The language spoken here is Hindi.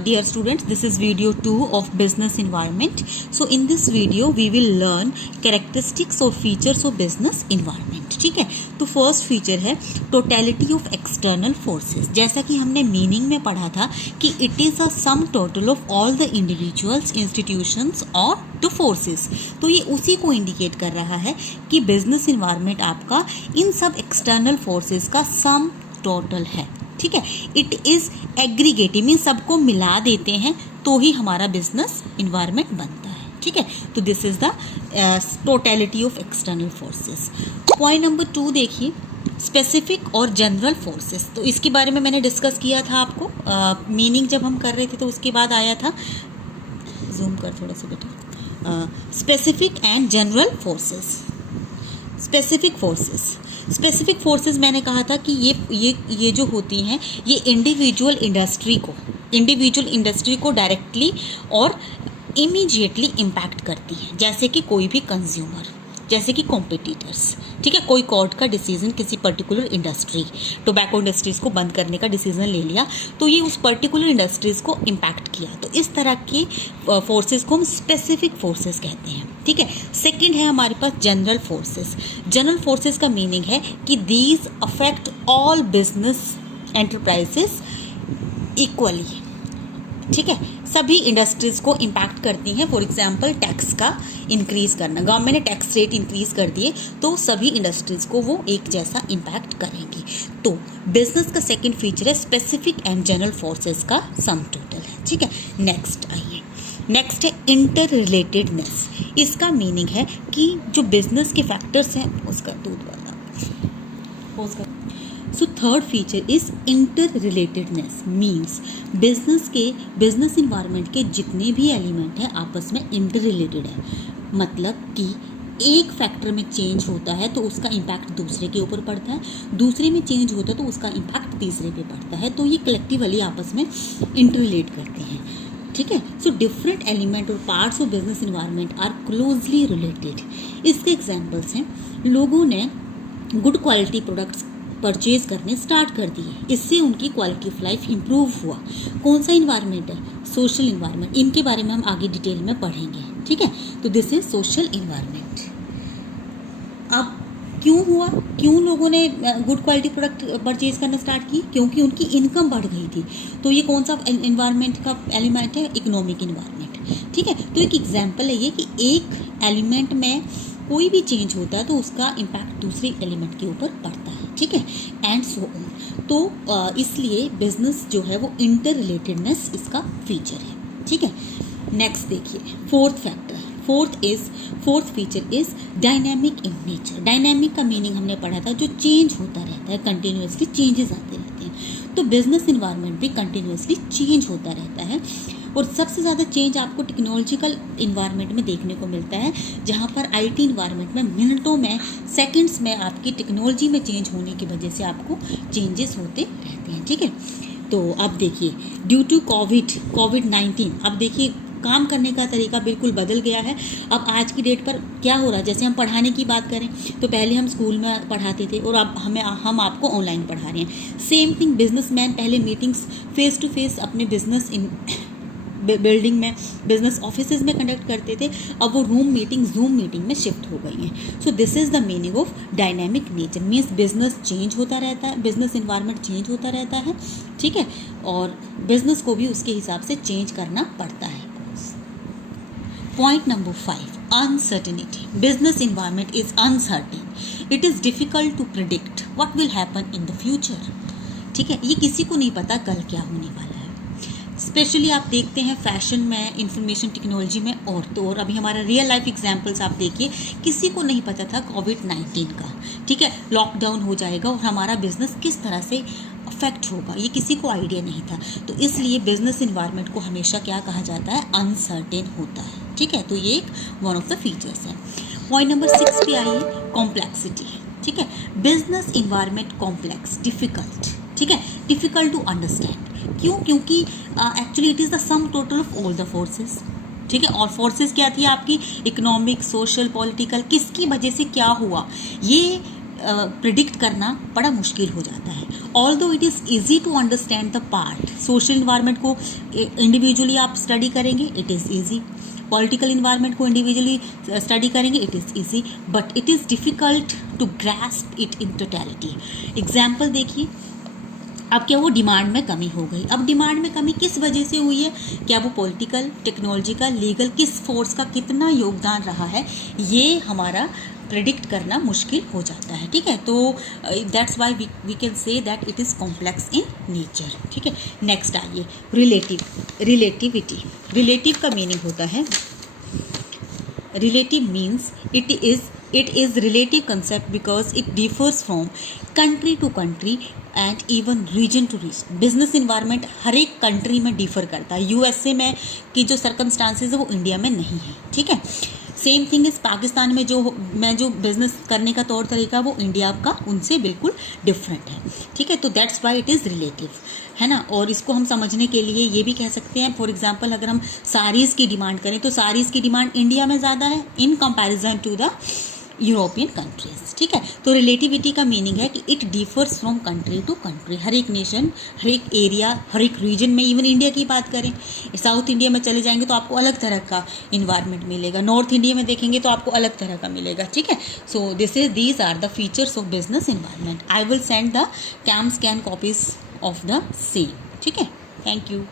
Dear students, this is video 2 of business environment. So in this video we will learn characteristics or features of business environment. ठीक है, तो फर्स्ट फीचर है टोटलिटी ऑफ एक्सटर्नल फोर्सेस. जैसा कि हमने मीनिंग में पढ़ा था कि it is a some total of all the individuals, institutions और द फोर्सेस. तो ये उसी को इंडिकेट कर रहा है कि बिजनेस इन्वायरमेंट आपका इन सब एक्सटर्नल फोर्सेस का सम टोटल है. ठीक है, इट इज़ एग्रीगेटिव, मीन सबको मिला देते हैं तो ही हमारा बिजनेस इन्वायरमेंट बनता है. ठीक है, तो this is the totality of external forces. Point number 2 देखिए, स्पेसिफिक और जनरल फोर्सेस. तो इसके बारे में मैंने डिस्कस किया था आपको मीनिंग जब हम कर रहे थे, तो उसके बाद आया था, जूम कर थोड़ा सा बेटा, specific and general forces. Specific forces मैंने कहा था कि ये जो होती हैं ये इंडिविजुअल इंडस्ट्री को डायरेक्टली और इमीडिएटली इम्पैक्ट करती हैं. जैसे कि कोई भी कंज्यूमर, जैसे कि कॉम्पिटिटर्स. ठीक है, कोई कोर्ट का डिसीजन किसी पर्टिकुलर इंडस्ट्री, टोबैको इंडस्ट्रीज़ को बंद करने का डिसीजन ले लिया, तो ये उस पर्टिकुलर इंडस्ट्रीज़ को इम्पैक्ट किया. तो इस तरह की फोर्सेस को हम स्पेसिफिक फोर्सेस कहते हैं. ठीक है, सेकंड है हमारे पास जनरल फोर्सेस. जनरल फोर्सेस का मीनिंग है कि these affect all business enterprises equally. ठीक है, सभी इंडस्ट्रीज़ को इम्पैक्ट करती हैं. फॉर एग्जांपल टैक्स का इंक्रीज़ करना, गवर्नमेंट ने टैक्स रेट इंक्रीज़ कर दिए तो सभी इंडस्ट्रीज़ को वो एक जैसा इम्पैक्ट करेंगी. तो बिजनेस का सेकंड फीचर है स्पेसिफिक एंड जनरल फोर्सेस का सम टोटल है. ठीक है, नेक्स्ट है इंटर रिलेटेडनेस. इसका मीनिंग है कि जो बिजनेस के फैक्टर्स हैं उसका so third feature is inter relatedness. Means business environment के जितने भी एलिमेंट हैं आपस में इंटर रिलेटेड है. मतलब कि एक फैक्टर में चेंज होता है तो उसका इम्पैक्ट दूसरे के ऊपर पड़ता है, दूसरे में चेंज होता है तो उसका इम्पैक्ट तीसरे पे पड़ता है. तो ये कलेक्टिवली आपस में इंटर रिलेट करते हैं. ठीक है, सो डिफरेंट एलिमेंट और parts of business environment are closely related. इसके एग्जाम्पल्स हैं, लोगों ने गुड क्वालिटी प्रोडक्ट्स परचेज करने स्टार्ट कर दिए, इससे उनकी क्वालिटी ऑफ लाइफ इम्प्रूव हुआ. कौन सा इन्वायरमेंट है? Social environment. इनके बारे में हम आगे डिटेल में पढ़ेंगे. ठीक है, तो दिस इज सोशल इन्वायरमेंट. अब क्यों हुआ, क्यों लोगों ने गुड क्वालिटी प्रोडक्ट परचेज करना स्टार्ट की? क्योंकि उनकी इनकम बढ़ गई थी. तो ये कौन सा इन्वायरमेंट का एलिमेंट है? Economic environment. ठीक है, तो एक एग्जाम्पल है ये कि एक एलिमेंट में कोई भी चेंज होता है तो उसका इम्पैक्ट दूसरे एलिमेंट के ऊपर पड़ता है. ठीक है, एंड सो ऑन. तो इसलिए बिजनेस जो है वो इंटर रिलेटेडनेस इसका फीचर है. ठीक है, नेक्स्ट देखिए, fourth feature is dynamic in nature. Dynamic का मीनिंग हमने पढ़ा था, जो चेंज होता रहता है, कंटिन्यूसली चेंजेस आते रहते हैं. तो बिजनेस इन्वायरमेंट भी कंटिन्यूसली चेंज होता रहता है. और सबसे ज़्यादा चेंज आपको टेक्नोलॉजिकल इन्वायरमेंट में देखने को मिलता है, जहाँ पर आईटी इन्वायरमेंट में मिनटों में, सेकंड्स में आपकी टेक्नोलॉजी में चेंज होने की वजह से आपको चेंजेस होते रहते हैं. ठीक है, तो अब देखिए, ड्यू टू कोविड-19 अब देखिए काम करने का तरीका बिल्कुल बदल गया है. अब आज की डेट पर क्या हो रहा है, जैसे हम पढ़ाने की बात करें तो पहले हम स्कूल में पढ़ाते थे और अब हम आपको ऑनलाइन पढ़ा रहे हैं. सेम थिंग, बिजनेसमैन पहले मीटिंग्स फेस टू फेस अपने बिजनेस बिल्डिंग में, बिजनेस ऑफिसेज में कंडक्ट करते थे. अब वो जूम मीटिंग में शिफ्ट हो गई हैं. So this is the meaning of dynamic nature. Means business change होता रहता है, बिजनेस इन्वायरमेंट चेंज होता रहता है. ठीक है, और बिजनेस को भी उसके हिसाब से चेंज करना पड़ता है. Point number 5, uncertainty. Business environment is uncertain. It is difficult to predict what will happen in the future. ठीक है, ये किसी को नहीं पता कल क्या होने वाला है. स्पेशली आप देखते हैं फैशन में, इंफॉर्मेशन टेक्नोलॉजी में, और तो और अभी हमारा रियल लाइफ एग्जांपल्स आप देखिए, किसी को नहीं पता था कोविड-19 का. ठीक है, लॉकडाउन हो जाएगा और हमारा बिजनेस किस तरह से अफेक्ट होगा, ये किसी को आइडिया नहीं था. तो इसलिए बिजनेस इन्वायरमेंट को हमेशा क्या कहा जाता है? अनसर्टेन होता है. ठीक है, तो ये एक वन ऑफ द फीचर्स है. पॉइंट नंबर 6 पे आइए, कॉम्प्लेक्सिटी. ठीक है, बिजनेस इन्वायरमेंट कॉम्प्लेक्स, डिफ़िकल्ट. ठीक है, डिफ़िकल्ट टू अंडरस्टैंड. क्यों? क्योंकि actually it is the sum total of all the forces. ठीक है, और फोर्सेस क्या थी आपकी? Economic, social, political. किसकी वजह से क्या हुआ, ये प्रिडिक्ट करना बड़ा मुश्किल हो जाता है। Although it is easy to understand the part, social environment को इंडिविजुअली आप स्टडी करेंगे it is easy, political environment को इंडिविजुअली स्टडी करेंगे it is easy, but it is difficult to grasp it in totality. Example देखिए, अब क्या वो डिमांड में कमी हो गई। अब डिमांड में कमी किस वजह से हुई है, क्या वो पॉलिटिकल, टेक्नोलॉजिकल, लीगल, किस फोर्स का कितना योगदान रहा है, ये हमारा प्रेडिक्ट करना मुश्किल हो जाता है। ठीक है, तो that's why we can say that it is complex in nature. ठीक है, नेक्स्ट आइए रिलेटिविटी। रिलेटिव का मीनिंग होता है, relative means it is relative concept because it differs from country to country and even region to region। Business environment हर एक कंट्री में डिफर करता है। यूएसए में की जो सर्कमस्टांसेस है वो इंडिया में नहीं है। ठीक है, सेम थिंग इस पाकिस्तान में जो बिजनेस करने का तौर तरीका वो इंडिया का उनसे बिल्कुल डिफरेंट है। ठीक है, तो that's why it is relative, है ना। और इसको हम समझने के लिए ये भी कह सकते हैं, फॉर एग्जांपल अगर हम साड़ीज़ की डिमांड करें तो साड़ीज़ की डिमांड इंडिया में ज़्यादा है in comparison to the European countries. ठीक है, तो रिलेटिविटी का मीनिंग है कि it differs from country to country, हर एक नेशन, हर एक एरिया, हर एक रीजन में। इवन इंडिया की बात करें, साउथ इंडिया में चले जाएंगे तो आपको अलग तरह का इन्वायरमेंट मिलेगा, नॉर्थ इंडिया में देखेंगे तो आपको अलग तरह का मिलेगा। ठीक है, so these are the features of business environment. I will send the cam scan copies of the same. ठीक है, थैंक यू।